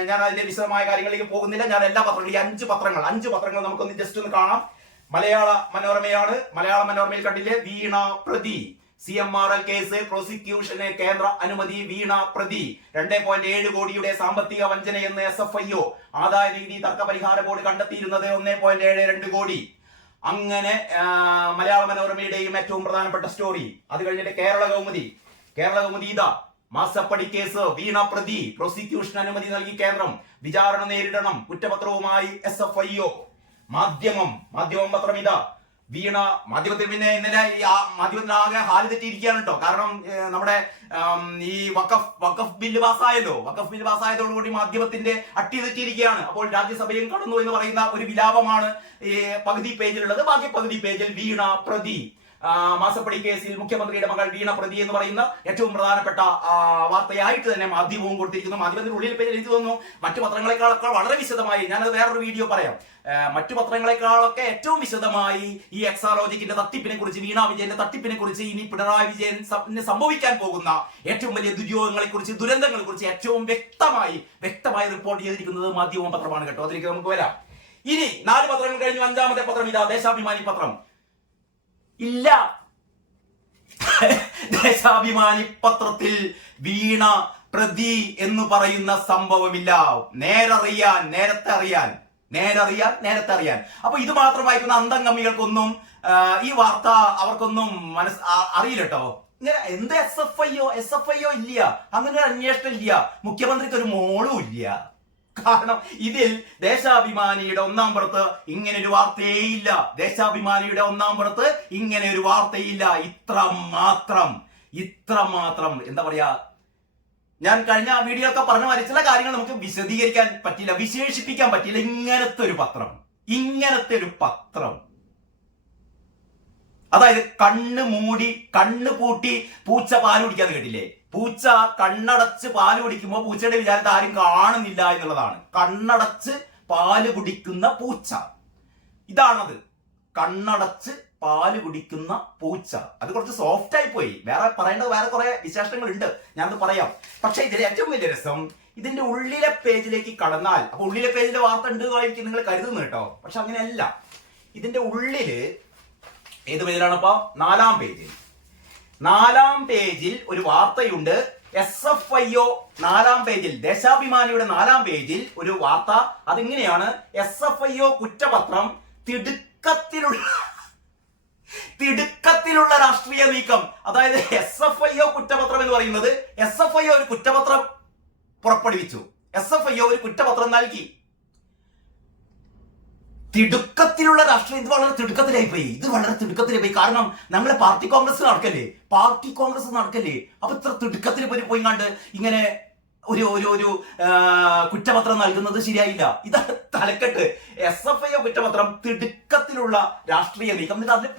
ഞാൻ അതിന്റെ വിശദമായ കാര്യങ്ങളിലേക്ക് പോകുന്നില്ല. ഞാൻ എല്ലാ പത്രങ്ങളും, 5 പത്രങ്ങൾ നമുക്കൊന്ന് ജസ്റ്റ് ഒന്ന് കാണാം. മലയാള മനോരമയിൽ കണ്ടില്ലേ, വീണ പ്രതി, CMRL കേസ് പ്രോസിക്യൂഷന് കേന്ദ്ര അനുമതി, വീണ പ്രതി, 2.7 കോടിയുടെ സാമ്പത്തിക വഞ്ചനയെന്ന് SFIO, ആദായ നികുതി തർക്ക പരിഹാര ബോർഡ് കണ്ടെത്തിയിരുന്നത് 1.72 കോടി. അങ്ങനെ മലയാള മനോരമയുടെയും ഏറ്റവും പ്രധാനപ്പെട്ട സ്റ്റോറി. അത് കഴിഞ്ഞിട്ട് കേരള കൗമുദി ഇതാ, മാസപ്പടി കേസ്, വീണ പ്രതി, പ്രോസിക്യൂഷൻ അനുമതി നൽകി കേന്ദ്രം, വിചാരണ നേരിടണം, കുറ്റപത്രവുമായി SFIO. മാധ്യമം പത്രം ഇതാ, വീണ മാധ്യമത്തിൽ പിന്നെ ഇന്നലെ മാധ്യമത്തിന് ആകെ ഹാല് തെറ്റിയിരിക്കുകയാണ് കേട്ടോ. കാരണം നമ്മുടെ ഈ വഖഫ് ബില്ല് പാസ്സായതോടുകൂടി മാധ്യമത്തിന്റെ അട്ടി തെറ്റിയിരിക്കുകയാണ്. അപ്പോൾ രാജ്യസഭയും കടന്നു എന്ന് പറയുന്ന ഒരു വിലാപമാണ് ഈ പകുതി പേജിലുള്ളത്. ബാക്കി പകുതി പേജിൽ വീണ പ്രതി, മാസപ്പടി കേസിൽ മുഖ്യമന്ത്രിയുടെ മകൾ വീണ പ്രതി എന്ന് പറയുന്ന ഏറ്റവും പ്രധാനപ്പെട്ട വാർത്തയായിട്ട് തന്നെ മാധ്യമവും കൊടുത്തിരിക്കുന്നു. മാധ്യമത്തിന്റെ ഉള്ളിൽ പേജിൽ എനിക്ക് തോന്നുന്നു മറ്റു പത്രങ്ങളെക്കാളൊക്കെ വളരെ വിശദമായി, ഞാനത് വേറൊരു വീഡിയോ പറയാം, മറ്റു പത്രങ്ങളെക്കാളൊക്കെ ഏറ്റവും വിശദമായി ഈ എക്സാലോജിക്കിന്റെ തട്ടിപ്പിനെ കുറിച്ച്, വീണ വിജയന്റെ തട്ടിപ്പിനെ കുറിച്ച്, ഇനി പിണറായി വിജയൻ സംഭവിക്കാൻ പോകുന്ന ഏറ്റവും വലിയ ദുര്യോഗങ്ങളെ കുറിച്ച്, ദുരന്തങ്ങളെ കുറിച്ച് ഏറ്റവും വ്യക്തമായി റിപ്പോർട്ട് ചെയ്തിരിക്കുന്നത് മാധ്യമം പത്രമാണ് കേട്ടോ. അതിലേക്ക് നമുക്ക് വരാം. ഇനി 4 പത്രങ്ങൾ കഴിഞ്ഞു 5ാമത്തെ പത്രം ഇതാ, ദേശാഭിമാനി പത്രം. ഇല്ല, ദേശാഭിമാനി പത്രത്തിൽ വീണ പ്രതി എന്ന് പറയുന്ന സംഭവമില്ല. നേരത്തെ അറിയാൻ. അപ്പൊ ഇത് മാത്രം വായിക്കുന്ന അന്തംഗമികൾക്കൊന്നും ഈ വാർത്ത അവർക്കൊന്നും അറിയില്ല കേട്ടോ. ഇങ്ങനെ എന്ത് SFIO ഇല്ല, അങ്ങനെ ഒരു അന്വേഷണം ഇല്ല, മുഖ്യമന്ത്രിക്ക് ഒരു മോളും ഇല്ല. കാരണം ഇതിൽ ദേശാഭിമാനിയുടെ 1-ാം പുറത്ത് ഇങ്ങനെ ഒരു വാർത്തയേയില്ല. ഇത്ര മാത്രം എന്താ പറയാ, ഞാൻ കഴിഞ്ഞ വീഡിയോ ഒക്കെ പറഞ്ഞ മാതിരി ചില കാര്യങ്ങൾ നമുക്ക് വിശദീകരിക്കാൻ പറ്റില്ല, വിശേഷിപ്പിക്കാൻ പറ്റില്ല. ഇങ്ങനത്തെ ഒരു പത്രം, അതായത് കണ്ണ് മൂടി കണ്ണ് പൂട്ടി പൂച്ച പാല് കുടിക്കാന്ന് കേട്ടില്ലേ? പൂച്ച കണ്ണടച്ച് പാല് കുടിക്കുമ്പോൾ പൂച്ചയുടെ വിചാരത്തെ ആരും കാണുന്നില്ല എന്നുള്ളതാണ്. കണ്ണടച്ച് പാല് കുടിക്കുന്ന പൂച്ച, ഇതാണത്. കണ്ണടച്ച് പാല് കുടിക്കുന്ന പൂച്ച. അത് കുറച്ച് സോഫ്റ്റ് ആയി പോയി. വേറെ പറയേണ്ടത് വേറെ കുറെ വിശേഷങ്ങൾ ഉണ്ട്, ഞാനത് പറയാം. പക്ഷെ ഇതിൽ ഏറ്റവും വലിയ രസം ഇതിന്റെ ഉള്ളിലെ പേജിലേക്ക് കടന്നാൽ, അപ്പൊ ഉള്ളിലെ പേജിലെ വാർത്ത ഉണ്ട് എന്നായിരിക്കും നിങ്ങൾ കരുതുന്നു കേട്ടോ. പക്ഷെ അങ്ങനെയല്ല. ഇതിന്റെ ഉള്ളില് ഏത് പേജിലാണപ്പോ? 4-ാം പേജിൽ ഒരു വാർത്തയുണ്ട്. SFIO 4-ാം പേജിൽ, ദേശാഭിമാനിയുടെ 4-ാം പേജിൽ ഒരു വാർത്ത. അതിങ്ങനെയാണ്: SFIO കുറ്റപത്രം തിടുക്കത്തിലുള്ള രാഷ്ട്രീയ നീക്കം. അതായത് SFIO കുറ്റപത്രം എന്ന് പറയുന്നത്, SFIO ഒരു കുറ്റപത്രം പുറപ്പെടുവിച്ചു, SFIO ഒരു കുറ്റപത്രം നൽകി. തിടുക്കത്തിലുള്ള രാഷ്ട്രീയം. ഇത് വളരെ തിടുക്കത്തിലായി പോയി. കാരണം നമ്മളെ പാർട്ടി കോൺഗ്രസ് നടക്കല്ലേ. അപ്പൊ ഇത്ര തിടുക്കത്തിൽ പോയി കണ്ട് ഇങ്ങനെ ഒരു കുറ്റപത്രം നൽകുന്നത് ശരിയായില്ല. ഇതാണ് തലക്കെട്ട്. SFIO കുറ്റപത്രം തിടുക്കത്തിലുള്ള രാഷ്ട്രീയ നീക്കം. എന്നിട്ട് അതിൽ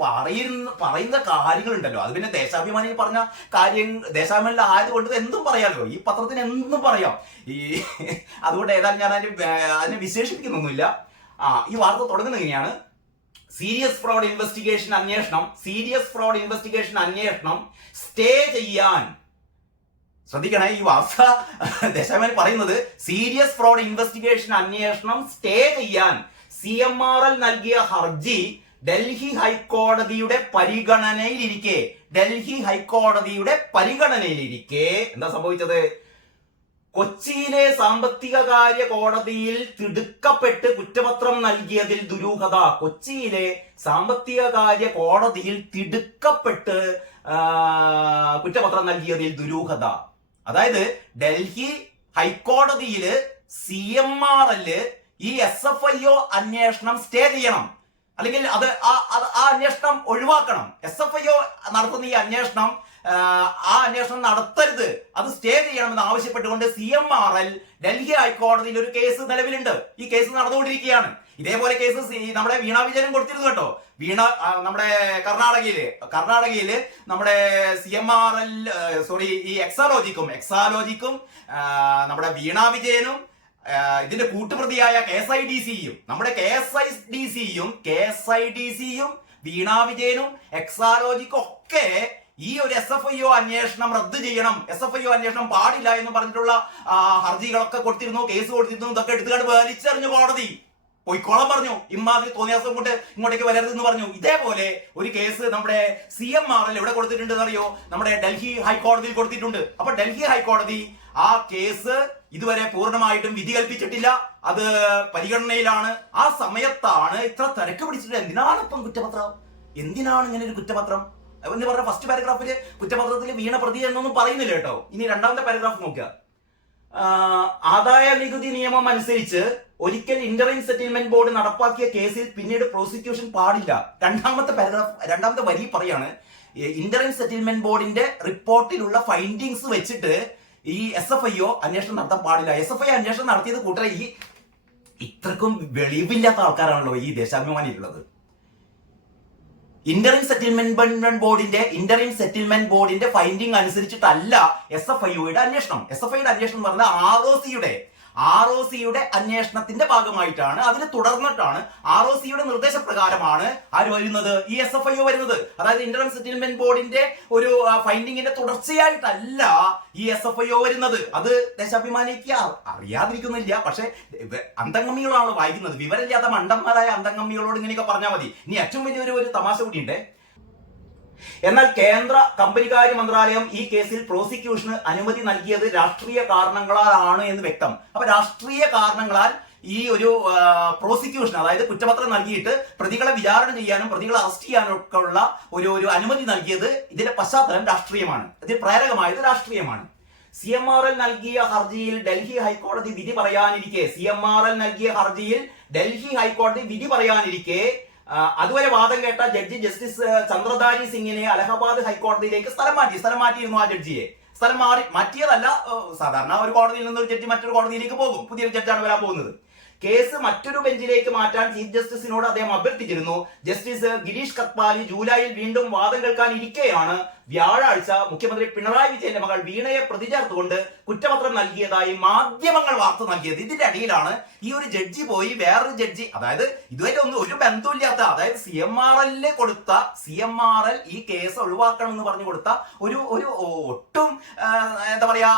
പറയുന്ന കാര്യങ്ങളുണ്ടല്ലോ, അത് പിന്നെ ദേശാഭിമാനിയിൽ പറഞ്ഞ കാര്യം, ദേശാഭിമാനിയിൽ ആയതുകൊണ്ട് എന്തും പറയാലോ. ഈ പത്രത്തിന് എന്തും പറയാം. അതുകൊണ്ട് ഏതായാലും ഞാൻ അതിനെ വിശേഷിപ്പിക്കുന്നൊന്നുമില്ല. ഈ വാർത്ത തുടങ്ങുന്നത് എങ്ങനെയാണ്: സീരിയസ് ഫ്രോഡ് ഇൻവെസ്റ്റിഗേഷൻ അന്വേഷണം സ്റ്റേ ചെയ്യാൻ. ശ്രദ്ധിക്കണേ, ഈ വാർത്ത ദേശാഭിമാനി പറയുന്നത് സീരിയസ് ഫ്രോഡ് ഇൻവെസ്റ്റിഗേഷൻ അന്വേഷണം സ്റ്റേ ചെയ്യാൻ CMRL നൽകിയ ഹർജി ഡൽഹി ഹൈക്കോടതിയുടെ പരിഗണനയിലിരിക്കെ എന്താ സംഭവിച്ചത്? കൊച്ചിയിലെ സാമ്പത്തിക കാര്യ കോടതിയിൽ തിടുക്കപ്പെട്ട് കുറ്റപത്രം നൽകിയതിൽ ദുരൂഹത. കൊച്ചിയിലെ സാമ്പത്തിക കാര്യ കോടതിയിൽ തിടുക്കപ്പെട്ട് കുറ്റപത്രം നൽകിയതിൽ ദുരൂഹത. അതായത് ഡൽഹി ഹൈക്കോടതിയില് CMRL ഈ SFIO അന്വേഷണം സ്റ്റേ ചെയ്യണം, അല്ലെങ്കിൽ അത് ആ അന്വേഷണം ഒഴിവാക്കണം. SFIO നടത്തുന്ന ഈ അന്വേഷണം നടത്തരുത്, അത് സ്റ്റേ ചെയ്യണമെന്ന് ആവശ്യപ്പെട്ടുകൊണ്ട് CMRL ഡൽഹി ഹൈക്കോടതിയിൽ ഒരു കേസ് നിലവിലുണ്ട്. ഈ കേസ് നടന്നുകൊണ്ടിരിക്കുകയാണ്. ഇതേപോലെ കേസ് നമ്മുടെ വീണ വിജയനും കൊടുത്തിരുന്നു കേട്ടോ. നമ്മുടെ കർണാടകയില് നമ്മുടെ CMRL ഈ എക്സാലോജിക്കും നമ്മുടെ വീണ വിജയനും ഇതിന്റെ കൂട്ടുപ്രതിയായ KSIDCയും വീണ വിജയനും എക്സാലോജിക്കും ഒക്കെ ഈ ഒരു SFIO അന്വേഷണം റദ്ദ് ചെയ്യണം, SFIO അന്വേഷണം പാടില്ല എന്ന് പറഞ്ഞിട്ടുള്ള ഹർജികളൊക്കെ കൊടുത്തിരുന്നു, കേസ് കൊടുത്തിരുന്നു. ഇതൊക്കെ എടുത്തുകൊണ്ട് വലിച്ചെറിഞ്ഞു കോടതി. പൊയ്ക്കോളം പറഞ്ഞു, ഇമ്മാതിരി തോന്നിയാസം കൊണ്ട് ഇങ്ങോട്ടേക്ക് വരരുതെന്ന് പറഞ്ഞു. ഇതേപോലെ ഒരു കേസ് നമ്മുടെ CMRL എവിടെ കൊടുത്തിട്ടുണ്ട് എന്നറിയോ? നമ്മുടെ ഡൽഹി ഹൈക്കോടതിയിൽ കൊടുത്തിട്ടുണ്ട്. അപ്പൊ ഡൽഹി ഹൈക്കോടതി ആ കേസ് ഇതുവരെ പൂർണ്ണമായിട്ടും വിധി കൽപ്പിച്ചിട്ടില്ല, അത് പരിഗണനയിലാണ്. ആ സമയത്താണ് ഇത്ര തിരക്ക് പിടിച്ചിട്ട് എന്തിനാണ് ഇപ്പം കുറ്റപത്രം, എന്തിനാണ് ഇങ്ങനെ ഒരു കുറ്റപത്രം എന്ന് പറഞ്ഞ ഫസ്റ്റ് പാരഗ്രാഫില് കുറ്റപത്രത്തിൽ വീണ പ്രതി എന്നൊന്നും പറയുന്നില്ല കേട്ടോ. ഇനി രണ്ടാമത്തെ പാരഗ്രാഫ് നോക്കുക. ആദായ നികുതി നിയമം അനുസരിച്ച് ഒരിക്കൽ ഇന്ററിം സെറ്റിൽമെന്റ് ബോർഡ് നടപ്പാക്കിയ കേസിൽ പിന്നീട് പ്രോസിക്യൂഷൻ പാടില്ല. രണ്ടാമത്തെ വരി പറയാണ്, ഇന്ററിം സെറ്റിൽമെന്റ് ബോർഡിന്റെ റിപ്പോർട്ടിലുള്ള ഫൈൻഡിങ്സ് വെച്ചിട്ട് ഈ SFIO അന്വേഷണം നടത്താൻ പാടില്ല. SFIO അന്വേഷണം നടത്തിയത് കൂട്ടരെ ഈ ഇത്രക്കും വെളിവില്ലാത്ത ആൾക്കാരാണല്ലോ ഈ ദേശാഭിമാനിയിലുള്ളത്. ഇന്ററിം സെറ്റിൽമെന്റ് ബോർഡിന്റെ ഫൈൻഡിങ് അനുസരിച്ചിട്ടല്ല SFIOയുടെ അന്വേഷണം. SFIOയുടെ അന്വേഷണം എന്ന് പറഞ്ഞാൽ ROCയുടെ അന്വേഷണത്തിന്റെ ഭാഗമായിട്ടാണ്. അതിന് തുടർന്നിട്ടാണ് ROCയുടെ നിർദ്ദേശപ്രകാരമാണ് ആര് വരുന്നത്? ഈ SFIO വരുന്നത്. അതായത് ഇന്ററിം സെറ്റിൽമെന്റ് ബോർഡിന്റെ ഒരു ഫൈൻഡിങ്ങിന്റെ തുടർച്ചയായിട്ടല്ല ഈ SFIO വരുന്നത്. അത് ദേശാഭിമാനിക്ക് അറിയാതിരിക്കുന്നില്ല. പക്ഷെ അന്തംഗമ്മികളാണ് വായിക്കുന്നത്. വിവരമില്ലാത്ത മണ്ടന്മാരായ അന്തംഗമ്മികളോട് ഇങ്ങനെയൊക്കെ പറഞ്ഞാൽ മതി. ഇനി ഏറ്റവും വലിയൊരു തമാശ കൂടിയുണ്ട്. എന്നാൽ കേന്ദ്ര കമ്പനികാര്യ മന്ത്രാലയം ഈ കേസിൽ പ്രോസിക്യൂഷന് അനുമതി നൽകിയത് രാഷ്ട്രീയ കാരണങ്ങളാലാണ് എന്ന് വ്യക്തം. അപ്പൊ രാഷ്ട്രീയ കാരണങ്ങളാൽ ഈ ഒരു പ്രോസിക്യൂഷൻ, അതായത് കുറ്റപത്രം നൽകിയിട്ട് പ്രതികളെ വിചാരണ ചെയ്യാനും പ്രതികളെ അറസ്റ്റ് ചെയ്യാനും ഒക്കെ ഉള്ള ഒരു അനുമതി നൽകിയത്, ഇതിന്റെ പശ്ചാത്തലം രാഷ്ട്രീയമാണ്, ഇതിൽ പ്രേരകമായത് രാഷ്ട്രീയമാണ്. CMRL നൽകിയ ഹർജിയിൽ ഡൽഹി ഹൈക്കോടതി വിധി പറയാനിരിക്കെ അതുവരെ വാദം കേട്ട ജഡ്ജി ജസ്റ്റിസ് ചന്ദ്രധാരി സിംഗിനെ അലഹബാദ് ഹൈക്കോടതിയിലേക്ക് സ്ഥലം മാറ്റിയിരുന്നു. ആ ജഡ്ജിയെ സ്ഥലം മാറ്റിയതല്ല. സാധാരണ ഒരു കോടതിയിൽ നിന്ന് ഒരു ജഡ്ജി മറ്റൊരു കോടതിയിലേക്ക് പോകും. പുതിയൊരു ജഡ്ജാണ് വരാൻ പോകുന്നത്. കേസ് മറ്റൊരു ബെഞ്ചിലേക്ക് മാറ്റാൻ ചീഫ് ജസ്റ്റിസിനോട് അദ്ദേഹം അഭ്യർത്ഥിച്ചിരുന്നു. ജസ്റ്റിസ് ഗിരീഷ് കത്വാലി ജൂലൈയിൽ വീണ്ടും വാദം കേൾക്കാൻ ഇരിക്കെയാണ് വ്യാഴാഴ്ച മുഖ്യമന്ത്രി പിണറായി വിജയന്റെ മകൾ വീണയെ പ്രതി ചേർത്തുകൊണ്ട് കുറ്റപത്രം നൽകിയതായി മാധ്യമങ്ങൾ വാർത്ത നൽകിയത്. ഇതിന്റെ അടിയിലാണ് ഈ ഒരു ജഡ്ജി പോയി വേറൊരു ജഡ്ജി, അതായത് ഇതുവരെ ഒന്നും ഒരു ബന്ധമില്ലാത്ത, അതായത് CMRL ഈ കേസ് ഒഴിവാക്കണം എന്ന് പറഞ്ഞു കൊടുത്ത ഒരു ഒട്ടും എന്താ പറയാ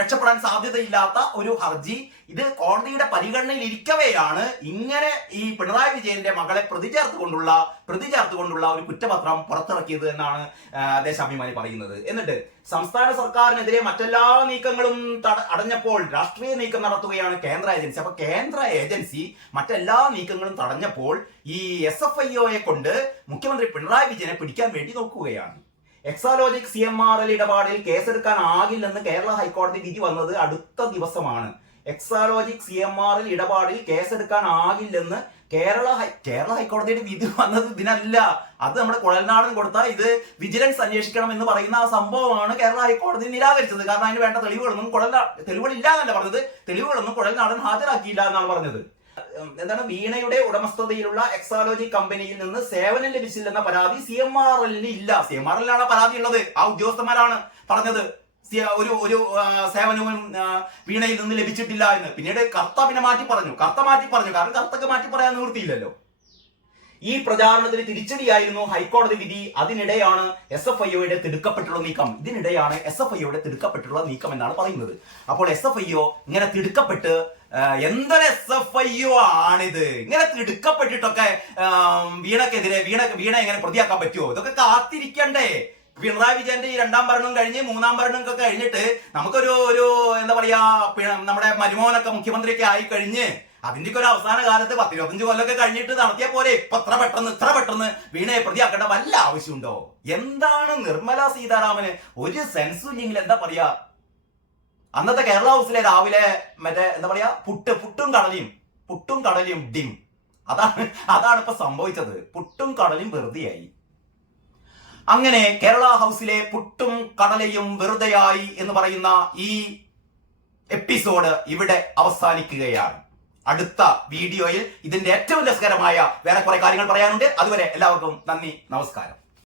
രക്ഷപ്പെടാൻ സാധ്യതയില്ലാത്ത ഒരു ഹർജി ഇത് കോടതിയുടെ പരിഗണനയിൽ ഇരിക്കവെയാണ് ഇങ്ങനെ ഈ പിണറായി വിജയന്റെ മകളെ പ്രതി ചേർത്തുകൊണ്ടുള്ള ഒരു കുറ്റപത്രം പുറത്തിറക്കിയത് എന്നാണ് ദേശാഭിമാനി പറയുന്നത്. എന്നിട്ട് സംസ്ഥാന സർക്കാരിനെതിരെ മറ്റെല്ലാ നീക്കങ്ങളും അടഞ്ഞപ്പോൾ രാഷ്ട്രീയ നീക്കം നടത്തുകയാണ് കേന്ദ്ര ഏജൻസി. അപ്പൊ കേന്ദ്ര ഏജൻസി മറ്റെല്ലാ നീക്കങ്ങളും തടഞ്ഞപ്പോൾ ഈ SFIOയെ കൊണ്ട് മുഖ്യമന്ത്രി പിണറായി വിജയനെ പിടിക്കാൻ വേണ്ടി നോക്കുകയാണ്. എക്സാലോജിക് CMRL ഇടപാടിൽ കേസെടുക്കാനാകില്ലെന്ന് കേരള ഹൈക്കോടതി വിധി വന്നത് അടുത്ത ദിവസമാണ്. എക്സാലോജിക് CMRL ഇടപാടിൽ കേസെടുക്കാനാകില്ലെന്ന് കേരള ഹൈക്കോടതിയുടെ വിധി വന്നത് ഇതിനല്ല. അത് നമ്മുടെ കുഴൽനാടൻ കൊടുത്ത ഇത് വിജിലൻസ് അന്വേഷിക്കണം എന്ന് പറയുന്ന ആ സംഭവമാണ് കേരള ഹൈക്കോടതി നിരാകരിച്ചത്. കാരണം അതിന് വേണ്ട തെളിവുകളില്ല എന്നല്ല പറഞ്ഞത്, തെളിവുകളൊന്നും കുഴൽനാടൻ ഹാജരാക്കിയില്ല എന്നാണ് പറഞ്ഞത്. എന്താണ്, വീണയുടെ ഉടമസ്ഥതയിലുള്ള എക്സാലോജി കമ്പനിയിൽ നിന്ന് സേവനം ലഭിച്ചില്ലെന്ന പരാതി CMRLന് ഇല്ല. CMRLനാണ് പരാതി ഉള്ളത്. ആ ഉദ്യോഗസ്ഥന്മാരാണ് പറഞ്ഞത് ഒരു സേവനവും വീണയിൽ നിന്ന് ലഭിച്ചിട്ടില്ല എന്ന്. പിന്നീട് കർത്ത മാറ്റി പറഞ്ഞു. കാരണം കർത്തക്ക് മാറ്റി പറയാൻ നിവൃത്തിയില്ലല്ലോ. ഈ പ്രചാരണത്തിന് തിരിച്ചടിയായിരുന്നു ഹൈക്കോടതി വിധി. അതിനിടെയാണ് SFIOയുടെ തിടുക്കപ്പെട്ടുള്ള നീക്കം എന്നാണ് പറയുന്നത്. അപ്പോൾ SFIO ഇങ്ങനെ തിടുക്കപ്പെട്ട്, എന്തൊരു SFIO ആണിത്, ഇങ്ങനെ തിടുക്കപ്പെട്ടിട്ടൊക്കെ വീണക്കെതിരെ വീണ എങ്ങനെ പ്രതിയാക്കാൻ പറ്റുമോ? ഇതൊക്കെ കാത്തിരിക്കണ്ടേ? പിണറായി വിജയന്റെ ഈ 2ാം ഭരണവും കഴിഞ്ഞ് 3ാം ഭരണമൊക്കെ കഴിഞ്ഞിട്ട് നമുക്കൊരു എന്താ പറയാ നമ്മുടെ മരുമോനൊക്കെ മുഖ്യമന്ത്രിയൊക്കെ ആയി കഴിഞ്ഞ് അതിന്റെയൊക്കെ ഒരു അവസാന കാലത്ത് 10-25 കൊല്ലമൊക്കെ കഴിഞ്ഞിട്ട് നടത്തിയ പോലെ ഇത്ര പെട്ടെന്ന് വീണയെ പ്രതിയാക്കേണ്ട വല്ല ആവശ്യമുണ്ടോ? എന്താണ് നിർമ്മല സീതാരാമന് ഒരു സെൻസും ഇല്ലെങ്കിൽ എന്താ പറയാ, അന്നത്തെ കേരള ഹൗസിലെ രാവിലെ മറ്റേ എന്താ പറയാ പുട്ടും കടലും ഡിം, അതാണ് ഇപ്പൊ സംഭവിച്ചത്. പുട്ടും കടലും വെറുതെയായി. അങ്ങനെ കേരള ഹൗസിലെ പുട്ടും കടലയും വെറുതെയായി എന്ന് പറയുന്ന ഈ എപ്പിസോഡ് ഇവിടെ അവസാനിക്കുകയാണ്. അടുത്ത വീഡിയോയിൽ ഇതിന്റെ ഏറ്റവും രസകരമായ വേറെ കുറെ കാര്യങ്ങൾ പറയാനുണ്ട്. അതുവരെ എല്ലാവർക്കും നന്ദി, നമസ്കാരം.